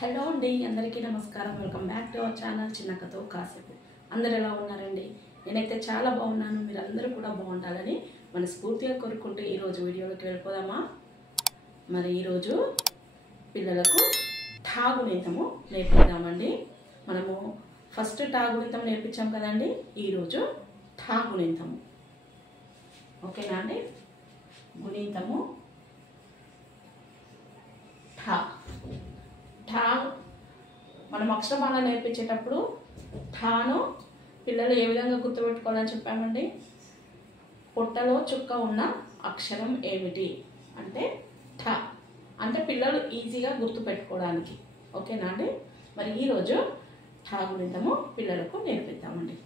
Hello అండి, అందరికీ నమస్కారం. Welcome back to our channel చిన్నకతో కాసేపు. అందరు ఎలా ఉన్నారండి? నేనైతే చాలా బాగున్నాను. మీరందరూ కూడా బాగుండాలని మనస్ఫూర్తిగా కోరుకుంటూ ఈరోజు వీడియోలోకి వెళ్ళిపోదామా? మరి ఈరోజు పిల్లలకు ఠాగునితము నేర్పిద్దామండి. మనము ఫస్ట్ ఠాగునితం నేర్పించాం కదండి. ఈరోజు ఠాగునితము, ఓకేనా అండి? గుణితము ఠా. ఠా మనం అక్షరమాల నేర్పించేటప్పుడు ఠాను పిల్లలు ఏ విధంగా గుర్తుపెట్టుకోవాలని చెప్పామండి. పొట్టలో చుక్క ఉన్న అక్షరం ఏమిటి అంటే ఠా. అంటే పిల్లలు ఈజీగా గుర్తుపెట్టుకోవడానికి, ఓకేనా అండి? మరి ఈరోజు ఠా గుణితము పిల్లలకు నేర్పిద్దామండి.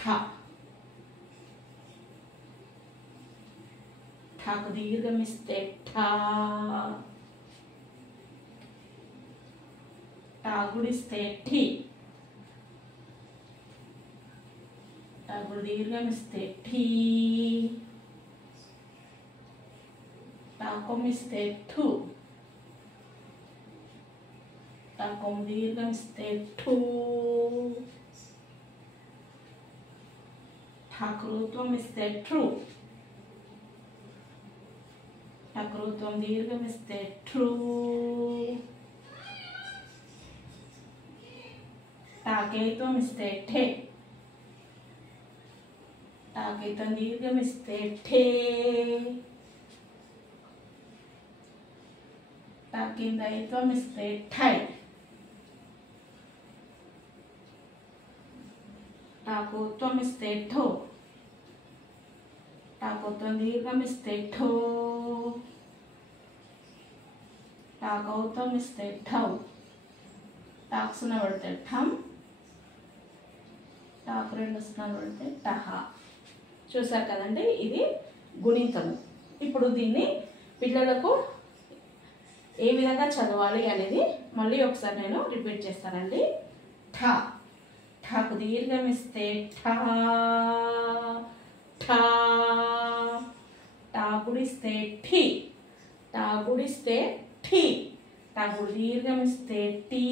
ఠా. ఠాకు దీర్ఘమిస్తే ఠా. టా గుడిస్తే ఠీ. టాకు దీర్ఘమిస్తే ఠీ. టాకొమిస్తే ఠు. టాకొం దీర్ఘమిస్తే ఠూ. ఠాకృత్వం ఇస్తే ట్రూ. ఠాకృత్వం దీర్ఘమిస్తే ట్రూ. టాకేత్వం ఇస్తే ఠే. టాకేత్వం దీర్ఘమిస్తే ఠే. టాకిందైత్వం ఇస్తే ఠై. టాకోత్వం ఇస్తే ఠో. టాకోత్వం దీర్ఘమిస్తే ఠో. టాకౌత్వం ఇస్తే ఠౌ. టాక్ సున్నా పడితే ఠం. టాక్ రెండు సున్నాలు పడితే టహా. చూసారు కదండి, ఇది గుణితము. ఇప్పుడు దీన్ని పిల్లలకు ఏ విధంగా చదవాలి అనేది మళ్ళీ ఒకసారి నేను రిపీట్ చేస్తానండి. ఠా. ఠాకు దీర్ఘమిస్తే ఠా. ఠా. టా గుడిస్తే ఠీ. టా గుడిస్తే ఠీ. టాకు దీర్ఘమిస్తే టీ.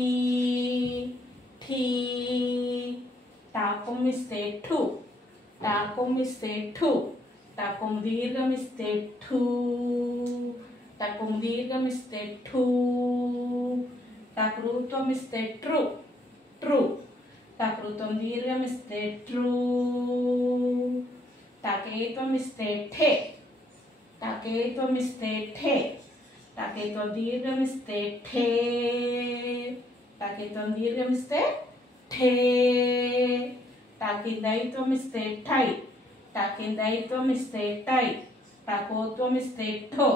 ఠీ. టాకొమ్మిస్తే ఠు. టాకొమ్మిస్తే ఠు. టాకొం దీర్ఘమిస్తే ఠూ. టాకొం దీర్ఘమిస్తే ఠూ. టాకృత్వం ఇస్తే ట్రూ. ట్రూ. టాకృత్వం దీర్ఘమిస్తే ట్రూ. టాకేత్వం ఇస్తే ఠే. టాకేత్వం ఇస్తే ఠే. టాకేత్వం దీర్ఘమిస్తే ఠే. టాకేత్వం దీర్ఘమిస్తే ఠే. టాకిందైత్వం ఇస్తే ఠై. టాకిందైత్వం ఇస్తే టై. టాకోత్వం ఇస్తే ఠో.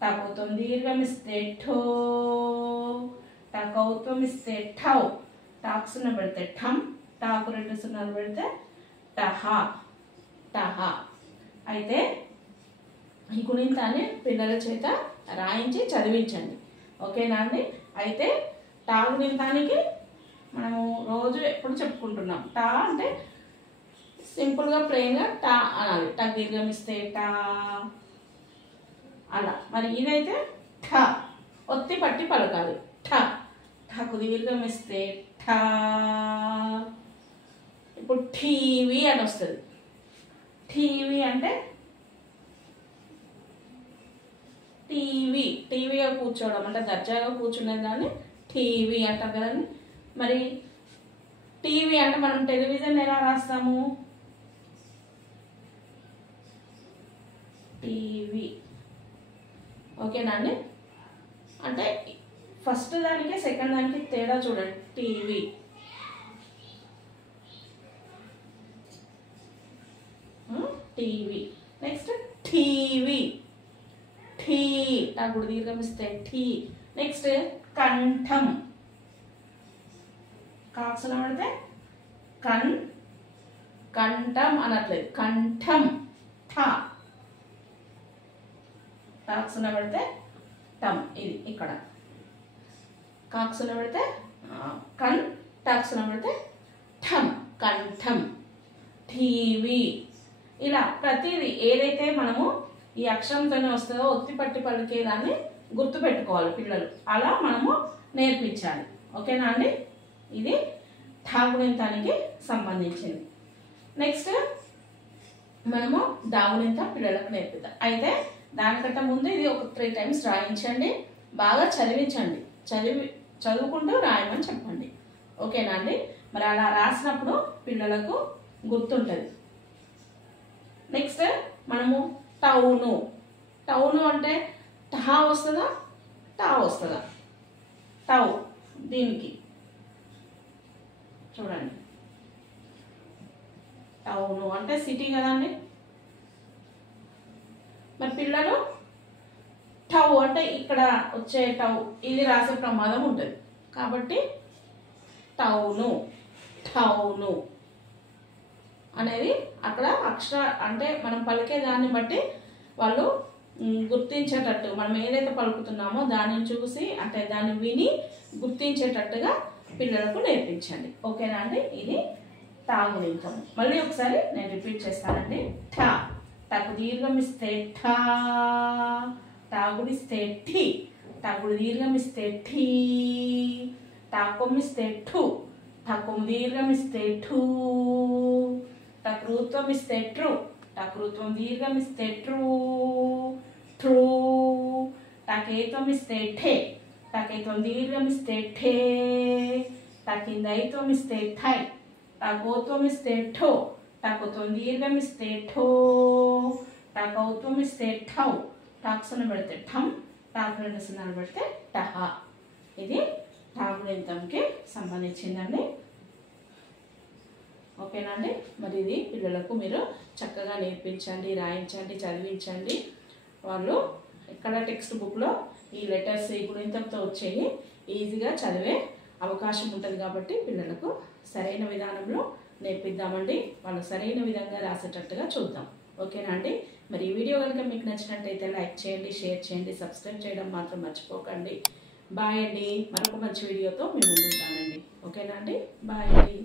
టాకోత్వం దీర్ఘమిస్తే ఠో. టాకౌత్వం ఇస్తే ఠౌ. టాక్ సున్నా పెడితే ఠం. టాకు రెండు సున్నాలు పెడితే టహా. టహా. అయితే ఈ గుణితాన్ని పిల్లల చేత రాయించి చదివించండి, ఓకేనా అండి? అయితే టా గుణితానికి మనము రోజు ఎప్పుడు చెప్పుకుంటున్నాం. టా అంటే సింపుల్గా ప్లెయిన్గా టా అనాలి. టా దీర్ఘమిస్తే టా అలా. మరి ఇదైతే ఠా, ఒత్తి పట్టి పలకాలి. ఠా. ఠాకు దీర్ఘమిస్తే ఠా. ఇప్పుడు టీవీ అని వస్తుంది. టీవీ అంటే టీవీ. టీవీగా కూర్చోవడం అంటే దర్జాగా కూర్చునే దాన్ని టీవీ అంటారు కదండి. మరి టీవీ అంటే మనం టెలివిజన్ ఎలా రాస్తాము? టీవీ, ఓకేనా అండి? అంటే ఫస్ట్ దానికి సెకండ్ దానికి తేడా చూడండి. టీవీ. టీవీ. Next TV. ఠీ. టాకు దీర్ఘమిస్తే ఠీ. నెక్స్ట్ కంఠం. కాక్సున పడితే కన్. కంఠం అనట్లేదు, కంఠం. ఠా. టాక్సున పడితే టం. ఇది ఇక్కడ కాక్సున పడితే కన్. టాక్సున పడితే ఠం. కంఠం. టీవీ. ఇలా ప్రతిదీ ఏదైతే మనము ఈ అక్షరంతోనే వస్తుందో ఒత్తి పట్టి పలికేదాన్ని గుర్తుపెట్టుకోవాలి పిల్లలు. అలా మనము నేర్పించాలి. ఓకేనా అండి? ఇది ఠాగుణింతానికి సంబంధించింది. నెక్స్ట్ మనము డాగునింత పిల్లలకు నేర్పిద్దాం. అయితే దానికంటే ముందు ఇది ఒక 3 times రాయించండి, బాగా చదివించండి, చదువుకుంటూ రాయమని చెప్పండి. ఓకేనా అండి? మరి అలా రాసినప్పుడు పిల్లలకు గుర్తుంటుంది. నెక్స్ట్ మనము టౌను. టౌను అంటే టహా వస్తుందా, టా వస్తుందా? టౌ. దీనికి చూడండి, టౌను అంటే సిటీ కదండి. మరి పిల్లలు టౌ అంటే ఇక్కడ వచ్చే టౌ ఇది రాసే ప్రమాదం ఉంటుంది. కాబట్టి టౌను, టౌను అనేది అక్కడ అక్షర అంటే మనం పలికే దాన్ని బట్టి వాళ్ళు గుర్తించేటట్టు, మనం ఏదైతే పలుకుతున్నామో దానిని చూసి అంటే దాన్ని విని గుర్తించేటట్టుగా పిల్లలకు నేర్పించండి. ఓకేనా అండి? ఇది టాగుణింతం. మళ్ళీ ఒకసారి నేను రిపీట్ చేస్తానండి. ఠా, టకు దీర్ఘం ఇస్తే ఠా, టాగుడిస్తే ఠీ, టాగుడు దీర్ఘం ఇస్తే ఠీ, టాకొమ్మిస్తే ఠు, టాకొమ్ము దీర్ఘం ఇస్తే ఠూ, టకృత్వం ఇస్తే ట్రు, టకృత్వం దీర్ఘం ఇస్తే ట్రూ, ట్రూ, టకేత్వం ఇస్తే ఠే, టకేత్వం దీర్ఘం ఇస్తే ఠే, టకిందైత్వం ఇస్తే థై, టకోత్వం ఇస్తే ఠో, టకోత్వం దీర్ఘం ఇస్తే ఠో, టకౌత్వం ఇస్తే ఠౌ, టాక్సును పెడితే ఠం, టాకు 2 సున్నాలు పెడితే టహ. ఇది టాగుణింతంకి సంబంధించిందండి. ఓకేనా అండి? మరి ఇది పిల్లలకు మీరు చక్కగా నేర్పించండి, రాయించండి, చదివించండి. వాళ్ళు ఇక్కడ టెక్స్ట్ బుక్లో ఈ లెటర్స్ ఈ గుణింతంతో వచ్చేవి ఈజీగా చదివే అవకాశం ఉంటుంది. కాబట్టి పిల్లలకు సరైన విధానంలో నేర్పిద్దామండి. వాళ్ళు సరైన విధంగా రాసేటట్టుగా చూద్దాం. ఓకేనా అండి? మరి ఈ వీడియో కనుక మీకు నచ్చినట్టయితే లైక్ చేయండి, షేర్ చేయండి, సబ్స్క్రైబ్ చేయడం మాత్రం మర్చిపోకండి. బాయ్ అండి. మరొక మంచి వీడియోతో మేము ముందుంటానండి. ఓకేనా అండి? బాయ్ అండి.